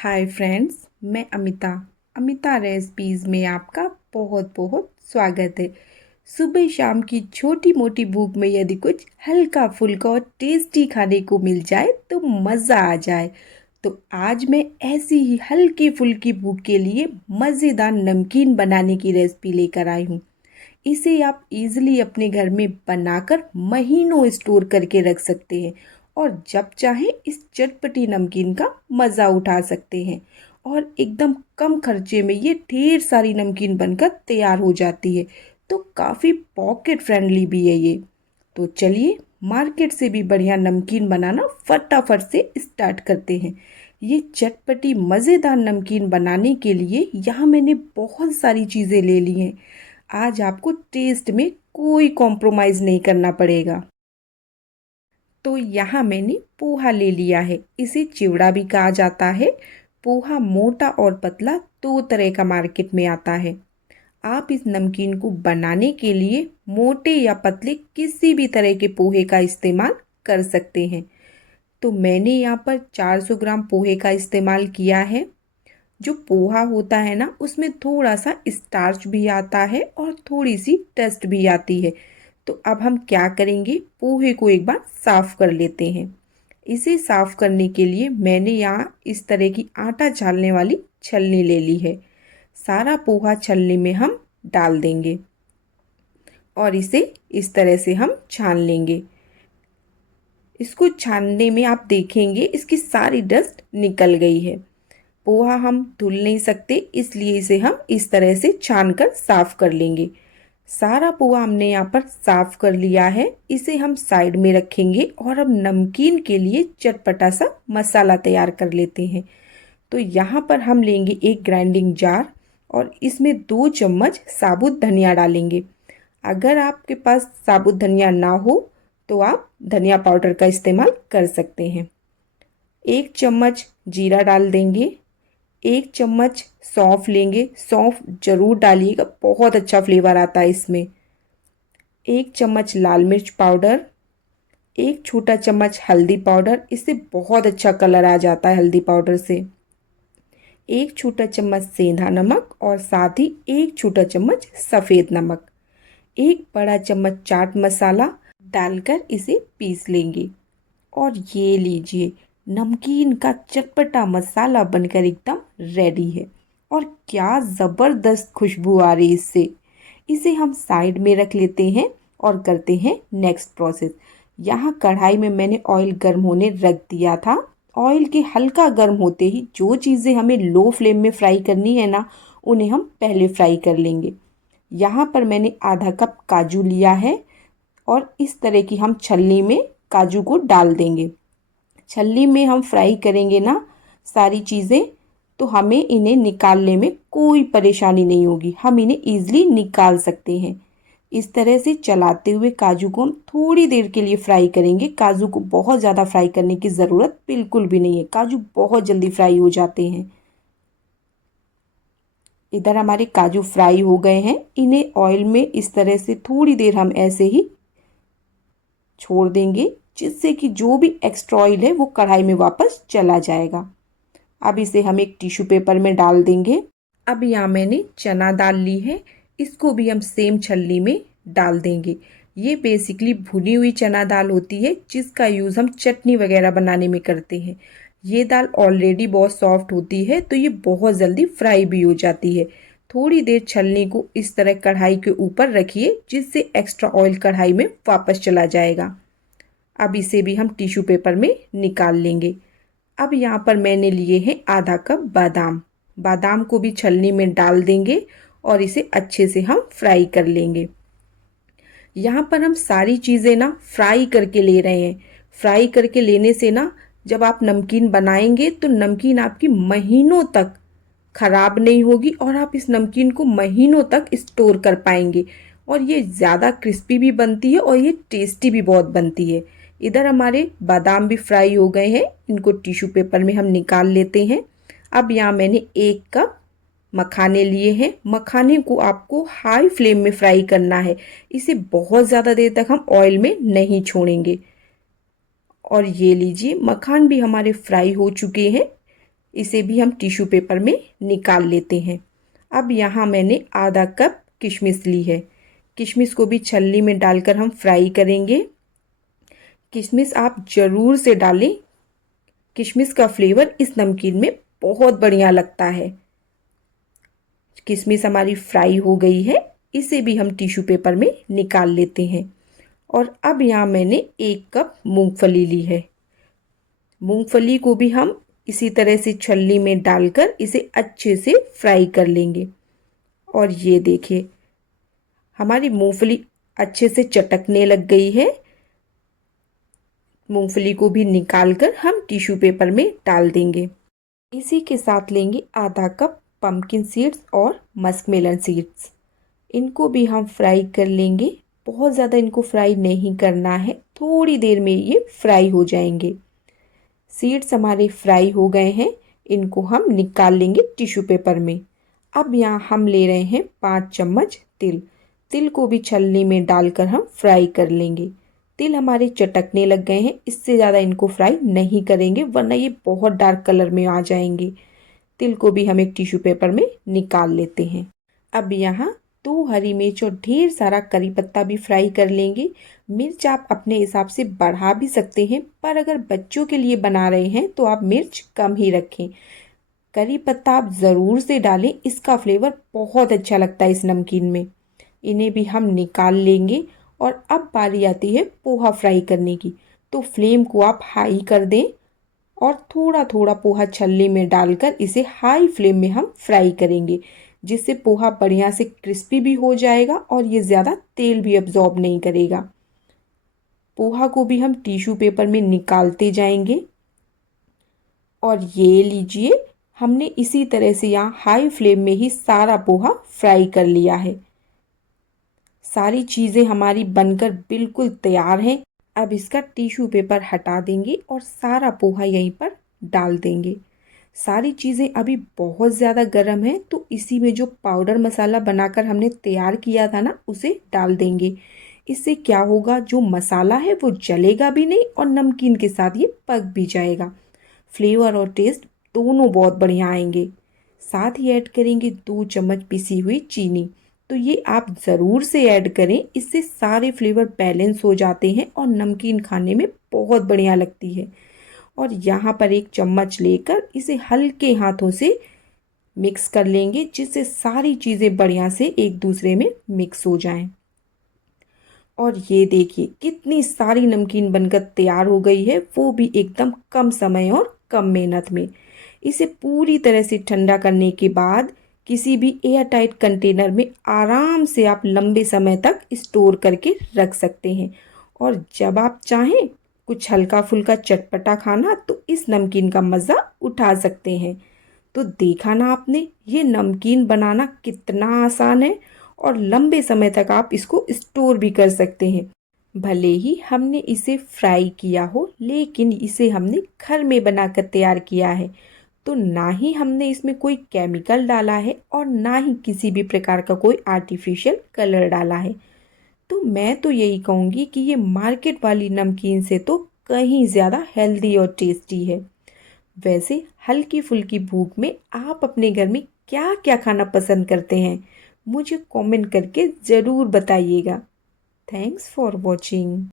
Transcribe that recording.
Hi friends, मैं Amita recipes में आपका बहुत बहुत स्वागत है। सुबह शाम की छोटी मोटी भूख में यदि कुछ हल्का फुल्का और टेस्टी खाने को मिल जाए तो मज़ा आ जाए। तो आज मैं ऐसी ही हल्की फुल्की भूख के लिए मज़ेदार नमकीन बनाने की रेसिपी लेकर आई हूँ। इसे आप इजीली अपने घर में बनाकर महीनों स्टोर करके रख सकते हैं और जब चाहें इस चटपटी नमकीन का मज़ा उठा सकते हैं। और एकदम कम खर्चे में ये ढेर सारी नमकीन बनकर तैयार हो जाती है, तो काफ़ी पॉकेट फ्रेंडली भी है ये। तो चलिए मार्केट से भी बढ़िया नमकीन बनाना फटाफट से स्टार्ट करते हैं। ये चटपटी मज़ेदार नमकीन बनाने के लिए यहाँ मैंने बहुत सारी चीज़ें ले ली हैं। आज आपको टेस्ट में कोई कॉम्प्रोमाइज़ नहीं करना पड़ेगा। तो यहाँ मैंने पोहा ले लिया है, इसे चिवड़ा भी कहा जाता है। पोहा मोटा और पतला दो तरह का मार्केट में आता है। आप इस नमकीन को बनाने के लिए मोटे या पतले किसी भी तरह के पोहे का इस्तेमाल कर सकते हैं। तो मैंने यहाँ पर 400 ग्राम पोहे का इस्तेमाल किया है। जो पोहा होता है ना, उसमें थोड़ा सा स्टार्च भी आता है और थोड़ी सी डस्ट भी आती है। तो अब हम क्या करेंगे, पोहे को एक बार साफ़ कर लेते हैं। इसे साफ़ करने के लिए मैंने यहाँ इस तरह की आटा छानने वाली छलनी ले ली है। सारा पोहा छलनी में हम डाल देंगे और इसे इस तरह से हम छान लेंगे। इसको छानने में आप देखेंगे इसकी सारी डस्ट निकल गई है। पोहा हम धुल नहीं सकते, इसलिए इसे हम इस तरह से छान कर साफ़ कर लेंगे। सारा पोहा हमने यहाँ पर साफ़ कर लिया है। इसे हम साइड में रखेंगे और अब नमकीन के लिए चटपटा सा मसाला तैयार कर लेते हैं। तो यहाँ पर हम लेंगे एक ग्राइंडिंग जार और इसमें 2 चम्मच साबुत धनिया डालेंगे। अगर आपके पास साबुत धनिया ना हो तो आप धनिया पाउडर का इस्तेमाल कर सकते हैं। 1 चम्मच जीरा डाल देंगे। 1 चम्मच सौंफ लेंगे, सौंफ ज़रूर डालिएगा, बहुत अच्छा फ्लेवर आता है इसमें। 1 चम्मच लाल मिर्च पाउडर, 1 छोटा चम्मच हल्दी पाउडर, इससे बहुत अच्छा कलर आ जाता है हल्दी पाउडर से। 1 छोटा चम्मच सेंधा नमक और साथ ही 1 छोटा चम्मच सफ़ेद नमक। 1 बड़ा चम्मच चाट मसाला डालकर इसे पीस लेंगे। और ये लीजिए, नमकीन का चटपटा मसाला बनकर एकदम रेडी है। और क्या ज़बरदस्त खुशबू आ रही है इससे। इसे हम साइड में रख लेते हैं और करते हैं नेक्स्ट प्रोसेस। यहाँ कढ़ाई में मैंने ऑयल गर्म होने रख दिया था। ऑयल के हल्का गर्म होते ही जो चीज़ें हमें लो फ्लेम में फ्राई करनी है ना, उन्हें हम पहले फ्राई कर लेंगे। यहाँ पर मैंने आधा कप काजू लिया है और इस तरह की हम छलनी में काजू को डाल देंगे। छलनी में हम फ्राई करेंगे ना सारी चीज़ें, तो हमें इन्हें निकालने में कोई परेशानी नहीं होगी, हम इन्हें ईजिली निकाल सकते हैं। इस तरह से चलाते हुए काजू को हम थोड़ी देर के लिए फ्राई करेंगे। काजू को बहुत ज़्यादा फ्राई करने की ज़रूरत बिल्कुल भी नहीं है, काजू बहुत जल्दी फ्राई हो जाते हैं। इधर हमारे काजू फ्राई हो गए हैं। इन्हें ऑयल में इस तरह से थोड़ी देर हम ऐसे ही छोड़ देंगे, जिससे कि जो भी एक्स्ट्रा ऑयल है वो कढ़ाई में वापस चला जाएगा। अब इसे हम एक टिश्यू पेपर में डाल देंगे। अब यहाँ मैंने चना दाल ली है, इसको भी हम सेम छलनी में डाल देंगे। ये बेसिकली भुनी हुई चना दाल होती है, जिसका यूज़ हम चटनी वगैरह बनाने में करते हैं। ये दाल ऑलरेडी बहुत सॉफ्ट होती है, तो ये बहुत जल्दी फ्राई भी हो जाती है। थोड़ी देर छलनी को इस तरह कढ़ाई के ऊपर रखिए, जिससे एक्स्ट्रा ऑयल कढ़ाई में वापस चला जाएगा। अब इसे भी हम टिश्यू पेपर में निकाल लेंगे। अब यहाँ पर मैंने लिए हैं आधा कप बादाम। बादाम को भी छलनी में डाल देंगे और इसे अच्छे से हम फ्राई कर लेंगे। यहाँ पर हम सारी चीज़ें ना फ्राई करके ले रहे हैं। फ्राई करके लेने से ना, जब आप नमकीन बनाएंगे तो नमकीन आपकी महीनों तक ख़राब नहीं होगी और आप इस नमकीन को महीनों तक स्टोर कर पाएंगे। और ये ज़्यादा क्रिस्पी भी बनती है और ये टेस्टी भी बहुत बनती है। इधर हमारे बादाम भी फ्राई हो गए हैं, इनको टिश्यू पेपर में हम निकाल लेते हैं। अब यहाँ मैंने 1 कप मखाने लिए हैं। मखाने को आपको हाई फ्लेम में फ्राई करना है, इसे बहुत ज़्यादा देर तक हम ऑयल में नहीं छोड़ेंगे। और ये लीजिए, मखान भी हमारे फ्राई हो चुके हैं। इसे भी हम टिश्यू पेपर में निकाल लेते हैं। अब यहाँ मैंने आधा कप किशमिश ली है। किशमिश को भी छलनी में डालकर हम फ्राई करेंगे। किशमिश आप ज़रूर से डालें, किशमिश का फ्लेवर इस नमकीन में बहुत बढ़िया लगता है। किशमिश हमारी फ्राई हो गई है, इसे भी हम टिश्यू पेपर में निकाल लेते हैं। और अब यहाँ मैंने 1 कप मूंगफली ली है। मूंगफली को भी हम इसी तरह से छलनी में डालकर इसे अच्छे से फ्राई कर लेंगे। और ये देखिए हमारी मूंगफली अच्छे से चटकने लग गई है। मूंगफली को भी निकालकर हम टिश्यू पेपर में डाल देंगे। इसी के साथ लेंगे आधा कप पम्पकिन सीड्स और मस्कमेलन सीड्स। इनको भी हम फ्राई कर लेंगे। बहुत ज़्यादा इनको फ्राई नहीं करना है, थोड़ी देर में ये फ्राई हो जाएंगे। सीड्स हमारे फ्राई हो गए हैं, इनको हम निकाल लेंगे टिश्यू पेपर में। अब यहाँ हम ले रहे हैं 5 चम्मच तिल। तिल को भी छलनी में डालकर हम फ्राई कर लेंगे। तिल हमारे चटकने लग गए हैं, इससे ज़्यादा इनको फ्राई नहीं करेंगे वरना ये बहुत डार्क कलर में आ जाएंगे। तिल को भी हम एक टिश्यू पेपर में निकाल लेते हैं। अब यहाँ 2 हरी मिर्च और ढेर सारा करी पत्ता भी फ्राई कर लेंगे। मिर्च आप अपने हिसाब से बढ़ा भी सकते हैं, पर अगर बच्चों के लिए बना रहे हैं तो आप मिर्च कम ही रखें। करी पत्ता आप ज़रूर से डालें, इसका फ्लेवर बहुत अच्छा लगता है इस नमकीन में। इन्हें भी हम निकाल लेंगे। और अब बारी आती है पोहा फ्राई करने की, तो फ्लेम को आप हाई कर दें और थोड़ा थोड़ा पोहा छलनी में डालकर इसे हाई फ्लेम में हम फ्राई करेंगे, जिससे पोहा बढ़िया से क्रिस्पी भी हो जाएगा और ये ज़्यादा तेल भी अब्जॉर्ब नहीं करेगा। पोहा को भी हम टिश्यू पेपर में निकालते जाएंगे। और ये लीजिए हमने इसी तरह से यहाँ हाई फ्लेम में ही सारा पोहा फ्राई कर लिया है। सारी चीज़ें हमारी बनकर बिल्कुल तैयार हैं। अब इसका टिश्यू पेपर हटा देंगे और सारा पोहा यहीं पर डाल देंगे। सारी चीज़ें अभी बहुत ज़्यादा गर्म है, तो इसी में जो पाउडर मसाला बनाकर हमने तैयार किया था ना, उसे डाल देंगे। इससे क्या होगा, जो मसाला है वो जलेगा भी नहीं और नमकीन के साथ ये पक भी जाएगा। फ्लेवर और टेस्ट दोनों बहुत बढ़िया आएंगे। साथ ही ऐड करेंगे 2 चम्मच पिसी हुई चीनी। तो ये आप ज़रूर से ऐड करें, इससे सारे फ्लेवर बैलेंस हो जाते हैं और नमकीन खाने में बहुत बढ़िया लगती है। और यहाँ पर 1 चम्मच लेकर इसे हल्के हाथों से मिक्स कर लेंगे, जिससे सारी चीज़ें बढ़िया से एक दूसरे में मिक्स हो जाएं। और ये देखिए कितनी सारी नमकीन बनकर तैयार हो गई है, वो भी एकदम कम समय और कम मेहनत में। इसे पूरी तरह से ठंडा करने के बाद किसी भी एयर टाइट कंटेनर में आराम से आप लंबे समय तक स्टोर करके रख सकते हैं। और जब आप चाहें कुछ हल्का फुल्का चटपटा खाना, तो इस नमकीन का मज़ा उठा सकते हैं। तो देखा ना आपने, ये नमकीन बनाना कितना आसान है और लंबे समय तक आप इसको स्टोर भी कर सकते हैं। भले ही हमने इसे फ्राई किया हो, लेकिन इसे हमने घर में बनाकर तैयार किया है, तो ना ही हमने इसमें कोई केमिकल डाला है और ना ही किसी भी प्रकार का कोई आर्टिफिशियल कलर डाला है। तो मैं तो यही कहूँगी कि ये मार्केट वाली नमकीन से तो कहीं ज़्यादा हेल्दी और टेस्टी है। वैसे हल्की फुल्की भूख में आप अपने घर में क्या क्या खाना पसंद करते हैं, मुझे कमेंट करके ज़रूर बताइएगा। Thanks for watching.